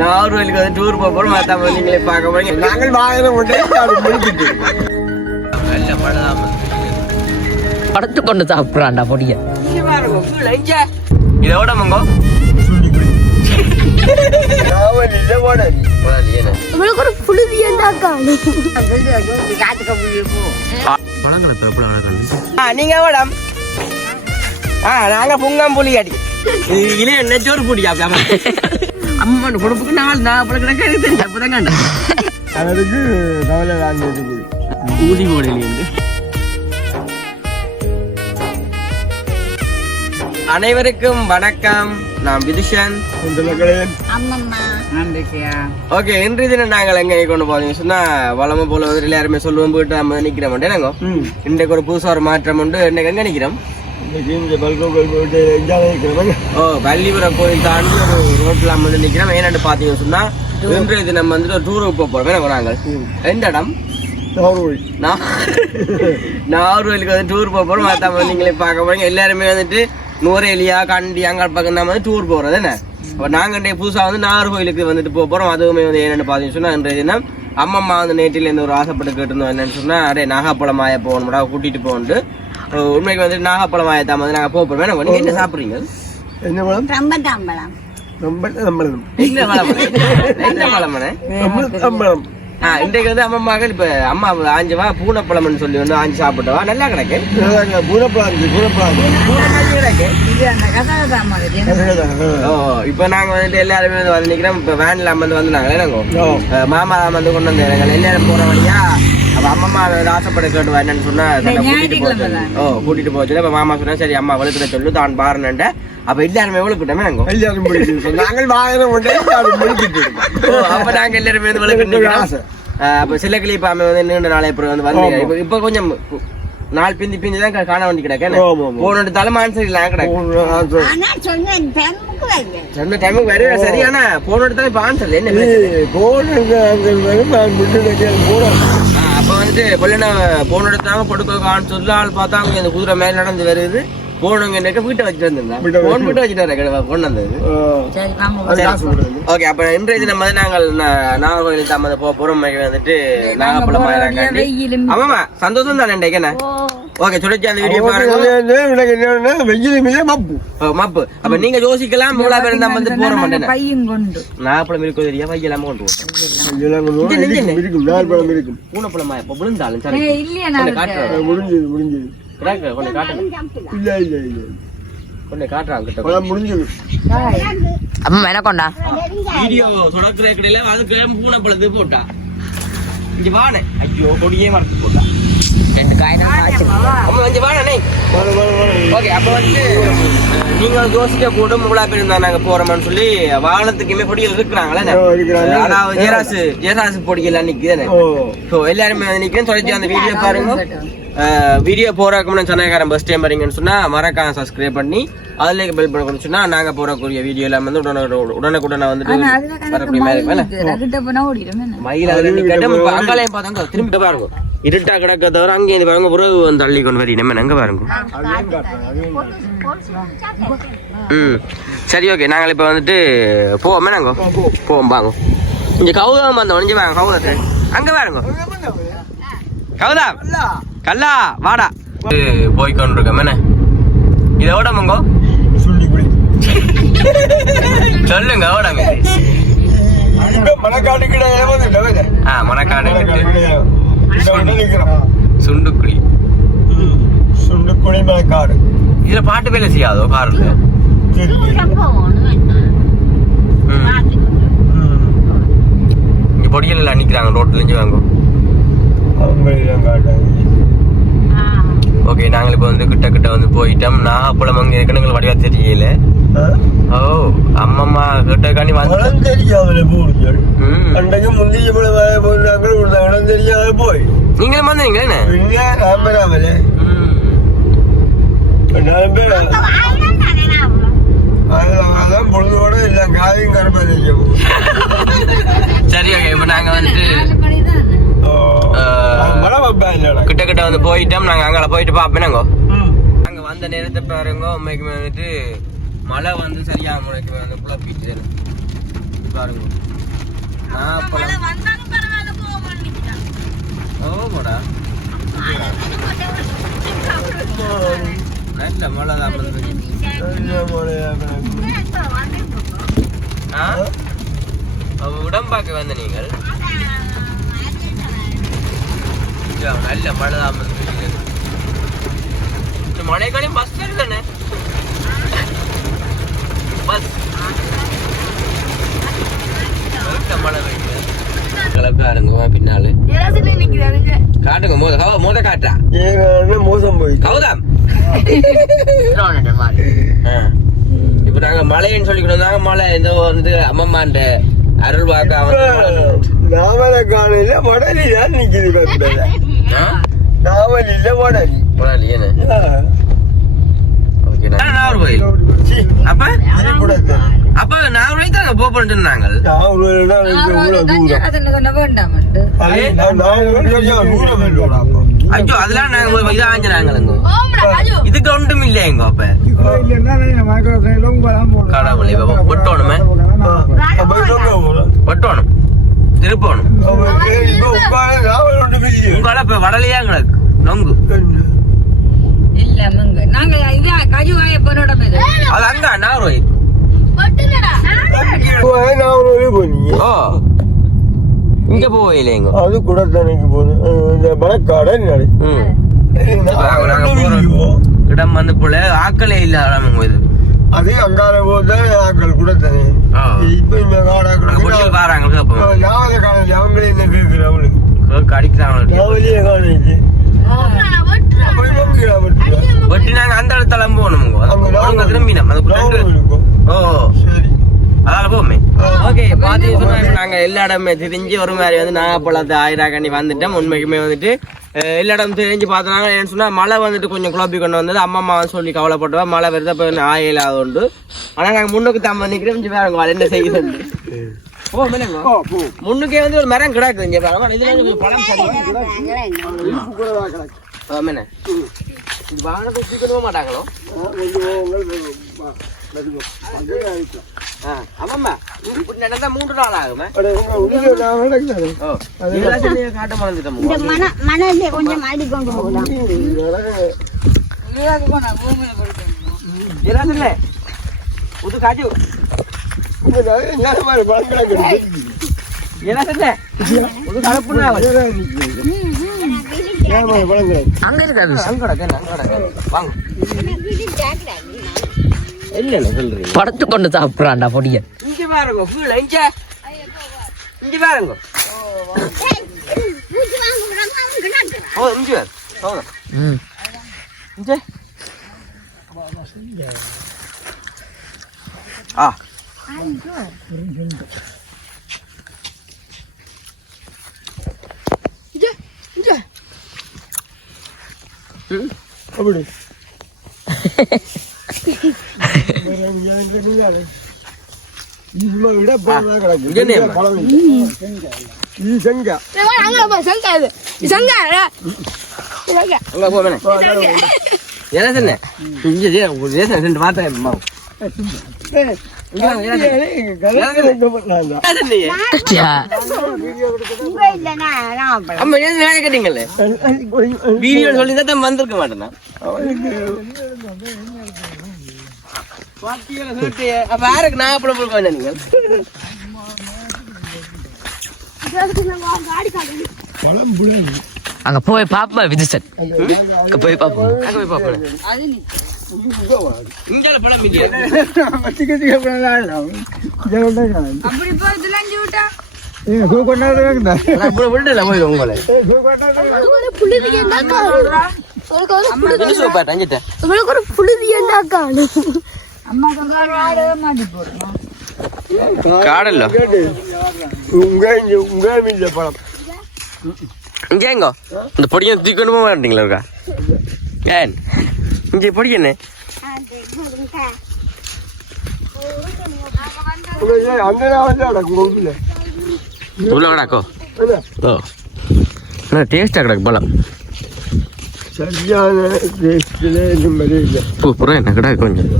நாகர்கோயிலுக்கு வந்து டூர் போறோம். மத்த நீங்களே பார்க்க போறீங்க. நாங்கள் வாகனம் கொண்டு படத்து கொண்டு சாப்பிட்றான்டா பொடிய. இதோட மங்கோ உங்களுக்கு ஒரு புழுவியம் தான் காணும். நீங்க மேடம் நாங்க புங்காம்புலி அடி இல்ல நெச்சோறு பூடி அம்மா கொடுப்புக்கு நாலு நாற்பது கிடக்கு தெரிஞ்சு அப்பதான் கண்டேன். அவருக்கு கவலை ஊதி போடலேருந்து. அனைவருக்கும் வணக்கம். நான் விதுஷன். ஓகே, இன்றைய தினம் நாங்கள் எங்க கொண்டு போறீங்க சொன்னா வளம போல வந்து எல்லாருமே சொல்லுவோம் போயிட்டு நம்ம நிக்கிறோம் நாங்க. இன்றைக்கு ஒரு புதுசா ஒரு மாற்றம் உண்டு. இன்னைக்கு எங்க நிக்கிறோம்? வள்ளிபுரம் கோயில் தாண்டி ஒரு ரோட்ல வந்து நிக்கிறோம். ஏன்னு பாத்தீங்கன்னு சொன்னா இன்றைய தினம் வந்துட்டு ஒரு டூருக்கு போறோம் நாங்கள். எந்த இடம்? நாகர்கோயிலுக்கு வந்து டூர் போறோம். மத்த நீங்களே பார்க்க போறீங்க. எல்லாருமே வந்துட்டு நூரேலியா கண்டி அங்க பக்கம் நம்ம வந்து டூர் போறது என்ன. நாங்க புதுசா வந்து நாகர்கோயிலுக்கு வந்துட்டு போறோம். அதுவுமே வந்து என்னன்னு பாத்தீங்கன்னு சொன்னா இன்றைய தினம் அம்மம்மா வந்து நேற்றில இருந்து ஒரு ஆசைப்பட்டு கேட்டிருந்தோம். என்னன்னு சொன்னா அடே நாகப்பழம் ஆய போகணும்டா கூட்டிட்டு போகணும். உண்மைக்கு வந்து நாகப்பழம் ஆயத்தான் வந்து நாங்க போறோம். நீங்க என்ன சாப்பிடுறீங்க? என்ன பழம்? இன்றைக்கு வந்து அம்மாங்க இப்ப அம்மா ஆஞ்சவா பூனைப்பழம்னு சொல்லி வந்து ஆஞ்சு சாப்பிட்டவா நல்லா கிடைக்கு. இப்ப நாங்க வந்துட்டு எல்லாருமே வந்து நிக்கிறோம். இப்ப வேன்ல வந்து வந்தாங்க நாங்க மாமா வந்து கொண்டு வந்தாங்க. எல்லாரும் போற வழியா அப்ப அம்மா ஆசைப்பட கேட்டு என்னன்னு சொன்னா கூட்டிட்டு போச்சு. இப்ப மாமா சொன்னா சரி அம்மா வலுக்கிற சொல்லு தான் பாருனண்ட. அப்ப எல்லாருமே வலுக்கிட்டோமே நாங்க நாங்கள் வாகனம் அப்ப நாங்க எல்லாருமே வந்து வலுக்கிட்டு அப்ப சில கிளிப்பாம வந்து நீண்ட நாளை அப்புறம் வந்து வந்து இப்ப கொஞ்சம் நாள் பிந்தி தான் காண வேண்டி கிடக்கு. போன தலைமான் சரி சொன்ன டைமுக்கு வர சரியான போன தான் இப்ப ஆன்சர் என்ன அப்ப வந்துட்டு போன இடத்தாம படுக்க சொல்ல ஆள் பார்த்தா அவங்க இந்த குதிரை மேல நடந்து வருது. போனவங்க வீட்டை வச்சுட்டு வந்திருந்தேன். போன் வீட்டை வச்சுட்டு கொண்டு வந்தது. ஓகே, அப்ப இன்றைய தினம் வந்து நாங்கள் நாகர்கோயில் தாமத போறோம். வந்துட்டு நாகப்பழம் ஆமாமா சந்தோஷம் தான் என்ன. ஓகே, சொல்லிச்சு அந்த வீடியோ பாருங்க. மப்பு அப்ப நீங்க யோசிக்கலாம் இவ்வளவு பேர் தான் வந்து போற மாட்டேன். நாகப்பழம் இருக்கும் தெரியா வையெல்லாம் கொண்டு பூனைப்பழமா இப்ப விழுந்தாலும் பூனைப்பழத்து போட்டா இங்க வானே. ஐயோ கொடியே மறந்து போட்டா. ஓகே, அப்ப வந்து நீங்க யோசிக்க கூட இவ்வளவு பேர் இருந்தா நாங்க போறோம்னு சொல்லி வாகனத்துக்குமே பொடிகள் இருக்கிறாங்களே. அதாவது ஜெயராசு பொடிகள் நிக்குதானே. எல்லாருமே நிக்கிறேன். தொடர்ச்சி அந்த வீடியோ பாருங்க. வீடியோ போறதுக்கு சென்னைக்காரன் பஸ் டைம் வரீங்கன்னு சொன்னா மறக்காம சப்ஸ்கிரைப் பண்ணி அதுல பெல் பண்ண சொன்னா நாங்க போறக்கூடிய வீடியோ எல்லாம் வந்து உடனுக்குடனே வந்துட்டு அங்காலையும் பார்த்தாங்க திரும்பி பாருங்க. இருட்டா கிடக்க தவிர அங்கே பாருங்க உறவு வந்து அள்ளி கொண்டு வரி நம்ம எங்க பாருங்க. சரி, ஓகே, நாங்கள் இப்ப வந்துட்டு போவோமே நாங்க போவோம். பாங்க இங்க கௌதம் வந்தோம். இங்க வாங்க கௌதத்தை அங்க பாருங்க. கௌதம் கல்லா வாடா போய்கொண்டிருக்கோம். இதோட மங்கோ சொல்லுங்க ஓடாங்க. மணக்காடு சுண்டுக்குழி மணக்காடு. இதுல பாட்டு வேலை செய்யாதோ கார்ல. இங்க பொடிகள் எல்லாம் நிக்கிறாங்க ரோட்ல இருந்து வாங்க. ஓகே, நாங்கள் இப்ப வந்து கிட்ட வந்து போயிட்டோம். நாகப்பழம் அங்க இருக்கணும் வடிவா தெரியல. ஓ அம்மம்மா கிட்ட காணி போய் நீங்களும் வந்தீங்களே. சரி, ஓகே, இப்ப நாங்க வந்து கிட்ட வந்து போயிட்டோம். நாங்க அங்க போயிட்டு பாப்பேனாங்க. நாங்க வந்த நேரத்தை பாருங்க. உண்மைக்குமே வந்துட்டு மழை வந்து சரியா முளைக்கு வந்து குழப்பிட்டு பாருங்க. நல்ல மழை தான் உடம்பாக்க வந்த நீங்கள் நல்ல மழை தான் மழைக்காலையும் பஸ் தானே பஸ் மழை பின்னால காட்டுங்க மோத காட்டா மோசம் போய் கௌதம் இப்ப நாங்க மழைன்னு சொல்லிக்கிட்டு வந்தாங்க மழை இந்த வந்து அம்மம்மாண்ட அருள் வாக்கா நாவல மடலி தான் நிக்குது நாவலில மடலி மழை அப்ப அப்ப நாகூர் தாங்க போப்போன்னு சொன்னாங்க ஐயோ அதெல்லாம் நாங்க இதை ஆஞ்சினாங்க இதுக்கு ஒன்றும் இல்லைங்க அப்ப கடவுளை ஒட்டோணுமே ஒட்டோணும் திருப்பணும் உங்கள இப்ப வடலையா எங்களுக்கு நொங்கு அது அங்க நாகூர் இங்க போயிலேங்க அது கூட தனிக்கு போகுது மணக்காட இடம் வந்து போல ஆக்களே இல்ல இது அதே அங்கால போது ஆக்கள் கூட தனி இப்ப இந்த பாருங்க அவங்களே என்ன கேட்கிற அவளுக்கு அடிக்கிறாங்க வெட்டி நாங்க அந்த இடத்துல போகணும் திரும்பினோம் ஓ அதால போமே ஓகே பாத்தீங்கன்னா நாங்க எல்லா இடமே தெரிஞ்சு ஒரு மாதிரி வந்து நாகப்பழத்தை ஆயிராக்கண்ணி வந்துட்டோம் உண்மைக்குமே வந்துட்டு எல்லா இடம் தெரிஞ்சு பார்த்தோம்னா என்ன சொன்னா மழை வந்துட்டு கொஞ்சம் குழப்பி கொண்டு வந்தது அம்மா சொல்லி கவலைப்பட்டவா மழை வருது அப்ப ஆயிலாத உண்டு ஆனா நாங்க முன்னுக்கு தான் பண்ணிக்கிறோம் கொஞ்சம் வேற என்ன செய்யுது முன்னுக்கே வந்து ஒரு மரம் கிடக்கு இங்க இதுல பழம் சரி வாகனத்தை சீக்கிரமா மாட்டாங்களோ ஆமாம்மா இப்படி நடந்தா 3 நாள் ஆகுமே காட்ட மறந்துட்டோம் புது காஜு புது கலப்புனா அங்க இருக்காது வாங்க படத்து கொண்டு சாப்பிட்றான்டா பொடிய இங்க பாருங்க இங்க பாருங்க ஓ இங்க இங்க ஆ அப்படி வீடியோ சொல்லிதான் வந்திருக்க மாட்டேன்னா யாருக்கு நாகப்பழம் கொடுக்க வேண்டாம் நீங்க அங்க போய் பாப்பா விதிசன் போய் பாப்போம் பழம் காடல்ல பழம் இங்கேங்க இந்த பொடியை தூக்கணுமா மாட்டீங்களா இருக்கா ஏன் இங்கே பொடி என்ன இவ்வளோ கிடக்கோ ஓ டேஸ்டாக கிடக்கு பழம் சரியான சூப்பராக என்ன கிடக்கு கொஞ்சம்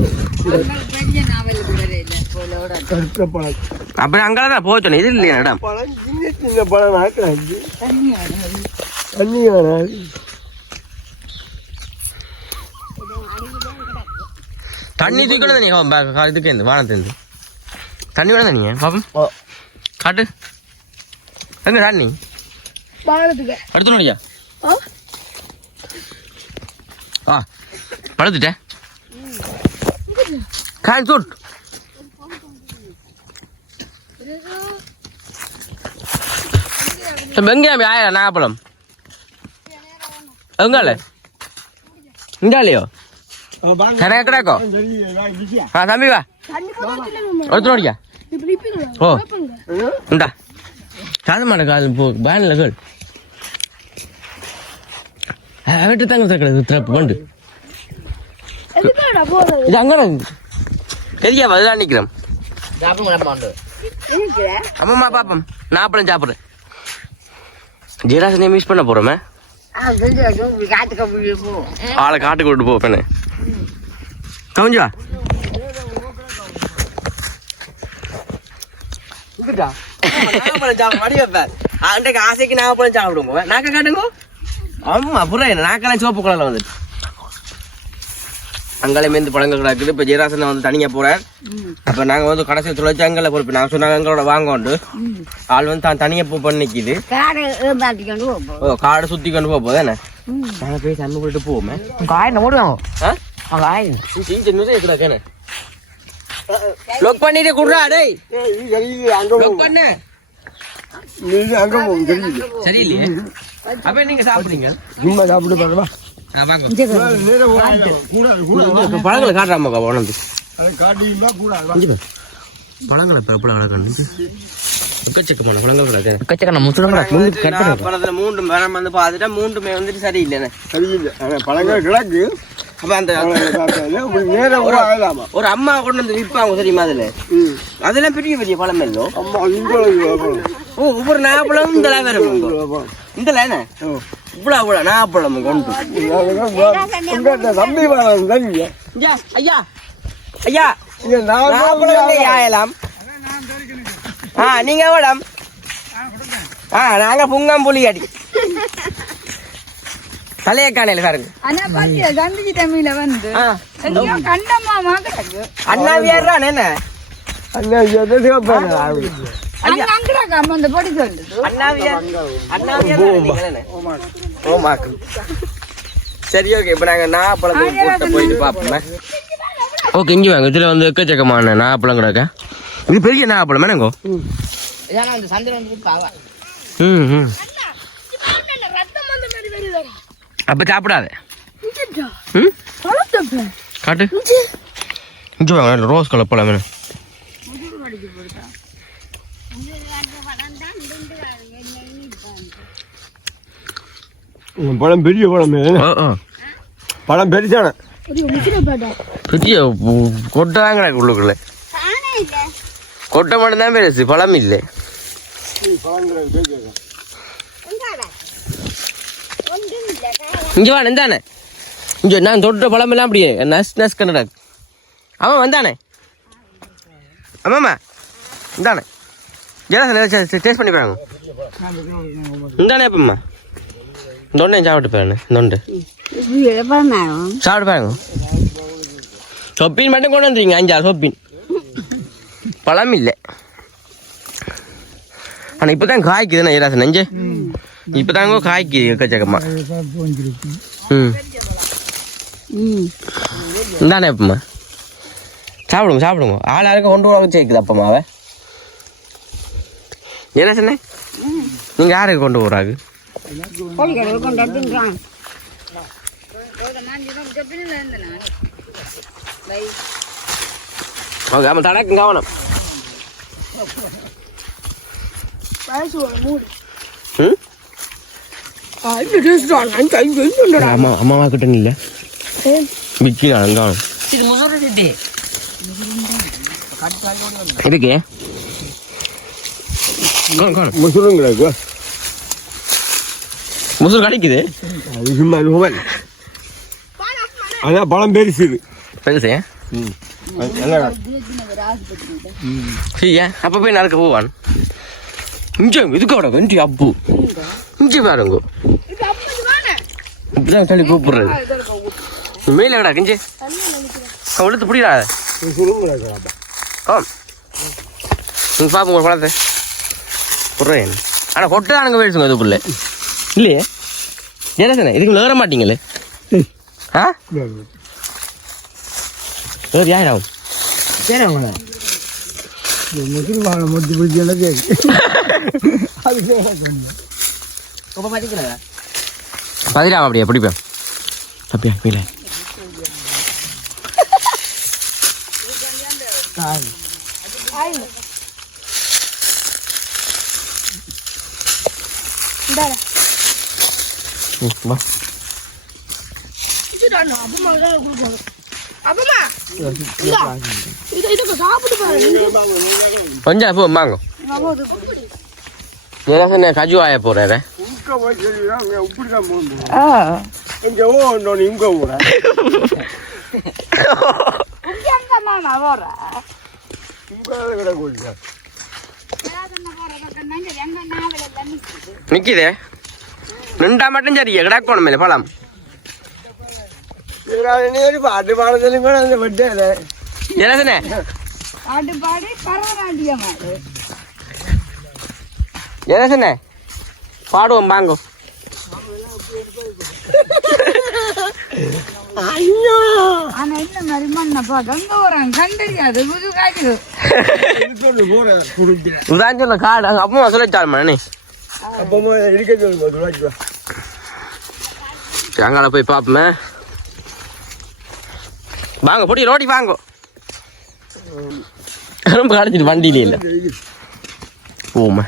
கருத்த பழம் அப்புறம் அங்கதான் போச்சோம் இது இல்லையா இடம் பழம் சின்ன சின்ன பழம் ஆக்குறாங்க தண்ணி வராது தண்ணி தூக்கல நீ இதுக்கு இருந்து வானத்திலிருந்து தண்ணி வேணும் நீங்க பாப்போம் காட்டு எங்க தண்ணி அடுத்த நோடியா படுத்துட்டேன் காய் தூட் வெங்காயம் ஆயிரம் நாகப்பழம் எங்கால இங்காலையோ கணக்கு கிடக்கோ தம்பி வா ஒருத்தர் ஓடியா ஓ இந்தா காது மாட காது போ பேன்ல கேள் விட்டு தாங்க திறப்பு பண்டு இது அங்கே எரியா அதுதான் நிற்கிறோம் அம்மா பாப்பம் நாப்பழம் சாப்பிட்றேன் ஜெயராசனே மிஸ் பண்ண போறோமே ஆளை காட்டுக்கு விட்டு போப்பேன்னு கவுஞ்சு வா அன்றைக்கு ஆசைக்கு நாகப்பழம் சாப்பிடுவோம் நாக்க காட்டுங்க ஆமா புரிய நாக்கெல்லாம் சிவப்பு கலர்ல வந்துட்டு அங்காலே மேந்து பழங்கள் கிடக்குது இப்போ ஜெயராசன் வந்து தனியாக போகிறார் அப்போ நாங்கள் வந்து கடைசி தொலைச்சி அங்கே பொறுப்பு நான் சொன்னாங்க எங்களோட வாங்கோண்டு ஆள் வந்து தான் தனியாக பூ பண்ணிக்குது ஓ காடை சுற்றி கொண்டு போக போதானே நாங்கள் போய் தண்ணி போட்டு போவோமே காய் ஓடுவாங்க லொக் பண்ணிட்டு குடுறா டேய் லொக் பண்ணு சரியில்லையே அப்போ நீங்கள் சாப்பிடுங்க சும்மா சாப்பிட்டு பாருமா பழங்களை காட்டுறாமக்கா உணர்ந்து பழங்களை பழத்துல மூன்று மரம் வந்து பாத்துட்டா மூன்றுமே வந்துட்டு சரியில்லைண்ணே சரியில்லை பழங்கள் கிடக்கு அப்ப அந்த ஒரு அம்மா கொண்டு வந்து விற்பாங்க தெரியுமா அதுல அதெல்லாம் பெரிய பெரிய பழம் இல்லோ ஓ ஒவ்வொரு நாப்பழம் இந்த வரும் இந்த லேன இவ்வளோ இவ்வளோ நாப்பழம் கொண்டு தம்பி ஐயா ஐயா ஆயலாம் நீங்க மேடம் நாங்க புங்காம்புலி அடி தலைய காணையில பாருங்க அண்ணா வியாடுறான் என்ன சரி ஓகே இப்ப நாங்க நாப்பழம் போயிட்டு பாப்போம் ஓகே இங்க வாங்க இதுல வந்து எக்கச்சக்கமான நாப்பழம் கிடக்க இது பெரிய நாப்பழம் என்னங்கோ அப்ப சாப்பிடாத காட்டு இங்க வாங்க ரோஸ் கலர் பழம் வேணும் பழம் பெரிய பழமே பழம் பெருசான பெரிய கொட்டை தான் கிடக்கு உள்ளுக்குள்ள கொட்டை மட்டும்தான் பெருசு பழம் இல்லை இங்க வா தானே இங்க நான் தொட்ட பழம் எல்லாம் அப்படியே நஸ் நஸ் கண்ணடாக்கு அவன் வந்தானே ஆமாம்மா இந்தானே டேஸ்ட் பண்ணி பாருங்க இந்தானே எப்பம்மா தொண்டையும் சாப்பிட்டு பாருங்க தொண்டை சாப்பிட்டு பாருங்க சொப்பின் மட்டும் கொண்டு வந்துருங்க 5-6 சொப்பின் பழம் இல்லை ஆனால் இப்போ தான் காய்க்குதுண்ணா ஜெயராசன் நெஞ்சு இப்போ தாங்க காய்க்குது எக்கச்சக்கம்மா இந்தானே எப்பம்மா சாப்பிடுங்க சாப்பிடுங்க ஆளாருக்கு கொண்டு வர வச்சுக்குது அப்பம்மாவை ஜெயராசனே நீங்கள் யாருக்கு கொண்டு போகிறாங்க ஓகே ஆமாம் தடக்கும் கவனம் அம்மாவா கிட்ட இல்லை விக்கி கவனம் இதுக்கு முசுருங்க முசுறு கிடைக்குது அதான் பழம் பெருசு பெருசு ஏன் அப்ப போய் நடக்க போவான் இங்கே இதுக்கோட வெண்டி அப்பு இங்கே பாருங்க இப்படிதான் சொல்லி கூப்பிடுறது மேல கடா கிஞ்சே உளுத்து பிடிக்காத பாப்போம் ஒரு பழத்தை புடுறேன் ஆனால் கொட்டுதானுங்க பேசுங்க அதுக்குள்ள இல்லையே ஜெனசனே இதுக்கு ஏற மாட்டீங்களே ஆ ஏறி ஆயிடும் சரி அவங்கள முஸ்லிம் முத்தி பிடிச்சி எல்லாம் கேட்கு அது இப்போ பார்த்துக்கிறதா பதிராம அப்படியே பிடிப்பேன் அப்படியா மீல கொஞ்சம் போ வாங்க ஜெனசனே கஜு ஆய போறேன் இப்படிதான் போகணும் இங்கே ஓடணும் இங்கே ஓட நிக்குதே நின்றா மட்டும் சரி கிடக்கணும் மேலே பழம் பாட்டு பாடத்திலும் கூட அந்த வெட்டேல ஜெனசனே ஜெனசனே பாடுவோம் வாங்கோ உதான் சொல்ல காடு அங்க அப்பமா சொல்லிச்சாள் மணி அப்பமா இருக்க சொல்லுங்க அங்கால போய் பாப்போமே வாங்க பொடி ரோடி வாங்கோ ரொம்ப கடைச்சிட்டு வண்டியில இல்லை போமா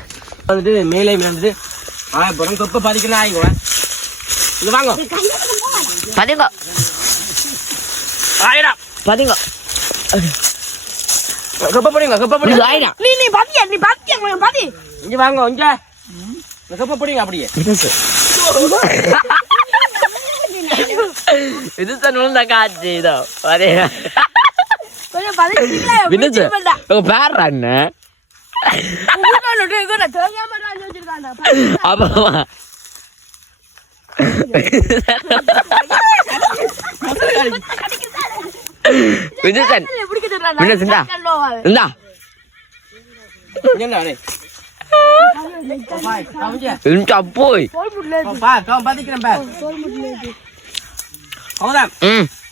வந்துட்டு மேலே வந்துட்டு ஆயப்புறம் தொப்பை பதிக்கணும் ஆயிக்குவேன் இது வாங்க பதிங்க ஆயிரம் பதிங்க கப்ப போடுங்க ஆயிரம் நீ பாத்தியா இங்க வாங்க இங்க கப்ப போடுங்க அப்படியே இது தான் காட்சி இதோ அதே பேர் அண்ணன் அப்பமா விஜயன் போய்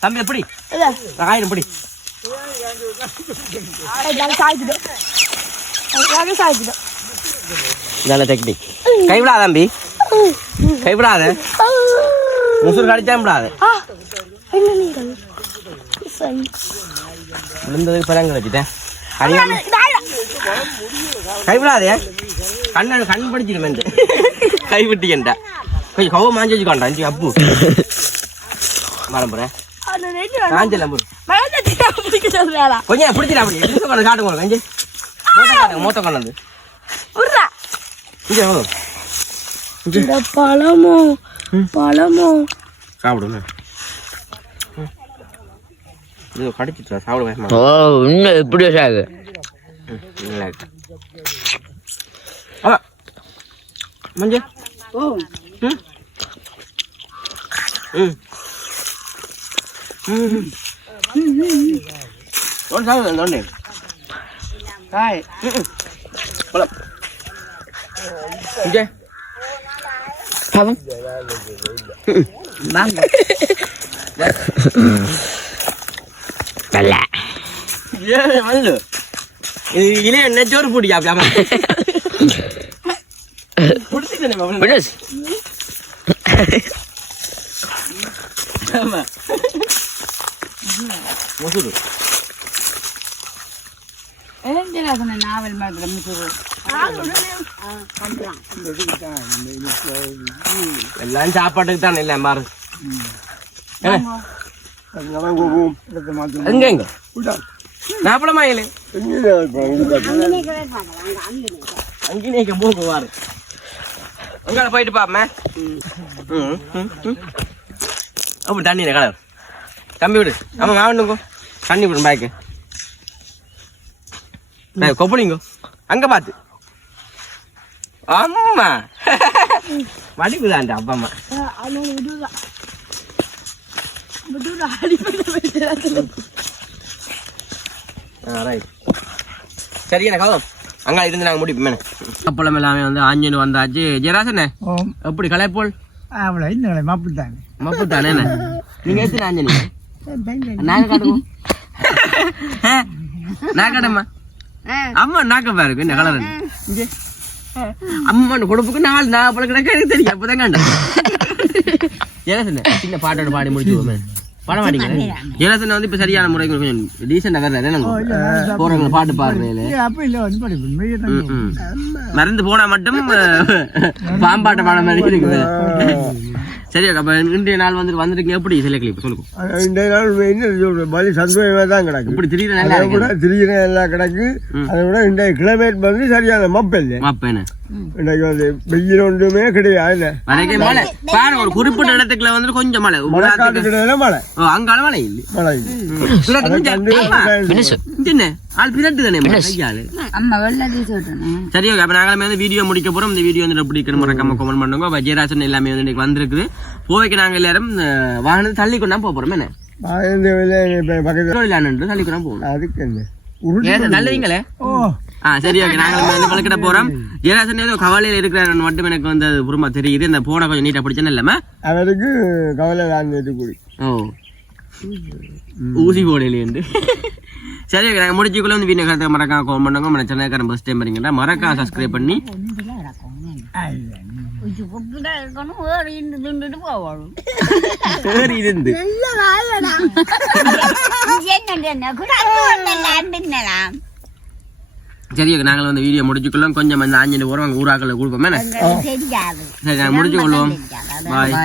தம்பி எப்படி ஆயிரம் பிடி நல்ல டெக்னிக் கைவிடாத தம்பி கைவிடாத முசூர் கடிச்சா விடாத விழுந்ததுக்கு பிறகு வச்சுட்டேன் கைவிடாதே கண் படிச்சிடும் கை விட்டியன்டா கொஞ்சம் கவ மாஞ்சி வச்சுக்கோண்டா இஞ்சி அப்பு வரம்புறேன் கொஞ்சம் பிடிச்சிடா அப்படி காட்டுங்க கஞ்சி மூத்த கொண்டு வந்து பழமோ சாப்பிடுங்க இது கடிச்சிட்டா சாப்பிடுவேன் ஓ இன்னும் எப்படியோ சாகு மஞ்சள் சாப்பிடுவேன் Hai. Belum. Oke. Apa? Bang. Bala. Ya, mana lu? Ini என்ன ஜோர் போடியா அப்படியே. புடிச்சிட்டே மாமா. Benes. ஆமா. முசுரு. எலஞ்சல சொன்ன நாவல் மாதிரி முசுரு. எல்லாம் சாப்பாட்டுக்கு தான் எல்லாம் பாரு. எங்க எங்க? நாப்பளமா இல்ல. அங்கேயே போக வாரு. அங்க போயிட்டு பாப்பமே. அப்படி தண்ணி கலர். தம்பி விடு. ஆமா மாவனுங்க. தண்ணி விடு பாய்க்கு. கொப்பளிங்க அங்க பாத்து அம்மா வடிக்குதாண்டா அப்பா அம்மா சரியா கவம் அங்க இருந்து நாங்க முடிப்போம் அப்பளம் எல்லாமே வந்து ஆஞ்சு வந்தாச்சு ஜெராசனே எப்படி கலைப்போல் மப்பு தானே நீங்க எத்தனை ஆஞ்சனி நாங்க காட்டுவோம் நான் காட்டம்மா அம்மா நாக்க பாருக்கு என்ன கலர் இங்கே அம்மன் கொடுப்புக்கு 4 நாப்பளம் கிடக்க எனக்கு தெரியும் அப்பதான் கண்டேன் ஜெராசனே சின்ன பாட்டோட பாடி முடிச்சுவோமே பாட மாட்டீங்க ஜெராசனை வந்து இப்ப சரியான முறைக்கு கொஞ்சம் டீசெண்டா வேற போறவங்க பாட்டு பாடுறேன் மறந்து போனா மட்டும் பாம்பாட்ட பாட மாதிரி இருக்குது சரியா அப்ப இன்றைய நாள் வந்துருக்கு எப்படி சில கிளிப் சொல்லுங்க இன்றைய நாள் என்ன சொல்றேன் பலி சந்தோஷமா தான் கிடக்கு இப்படி திடீர்னு எல்லாம் கிடக்கு அதை விட இன்றைய கிளைமேட் வந்து சரியான மப்பல்ல மப்பேன்னு இன்னைக்கு வந்து வெயில் ஒன்றுமே கிடையாது மழை பாரு ஒரு குறிப்பிட்ட இடத்துக்குள்ள வந்து கொஞ்சம் மழை மழை அங்கால மழை இல்லை மழை ஆள் பிறட்டு தானே சரி ஓகே அப்ப நாங்களுமே வந்து வீடியோ முடிக்க போறோம் இந்த வீடியோ வந்து பிடிக்கிற மறக்காம கமெண்ட் பண்ணுங்க ஜெயராசன் எல்லாமே வந்து இன்னைக்கு வந்திருக்குது போவைக்கு நாங்க எல்லாரும் வாகனத்தை தள்ளி கொண்டா போறோம் என்ன பக்கத்துல தள்ளி கொண்டா போகணும் அதுக்கு என்ன நல்லவீங்களே சரி ஓகே நாங்களும் வந்து பழக்கிட போறோம் ஜெயராசன் ஏதோ கவலையில இருக்கிறார் மட்டும் எனக்கு வந்து அது புறமா தெரியுது இந்த போன கொஞ்சம் நீட்டா பிடிச்சேன்னு இல்லாம அவருக்கு கவலை கூடி ஊசி போடலேண்டு சரி ஓகே நாங்கள் முடிச்சுக்குள்ள வந்து வீடியோ கருத்து மறக்காம கோல் பண்ணுங்க நம்ம சேனலுக்கான ஃபர்ஸ்ட் டைம் வரீங்கன்னா மறக்காம சப்ஸ்கிரைப் பண்ணி இருந்து சரி ஓகே நாங்கள் வந்து வீடியோ முடிச்சுக்கொள்ளும் கொஞ்சம் அந்த ஆஞ்சு போறோம் ஊராக்களை கொடுப்போம் சரி நாங்கள் முடிச்சுக்கொள்வோம் பாய்.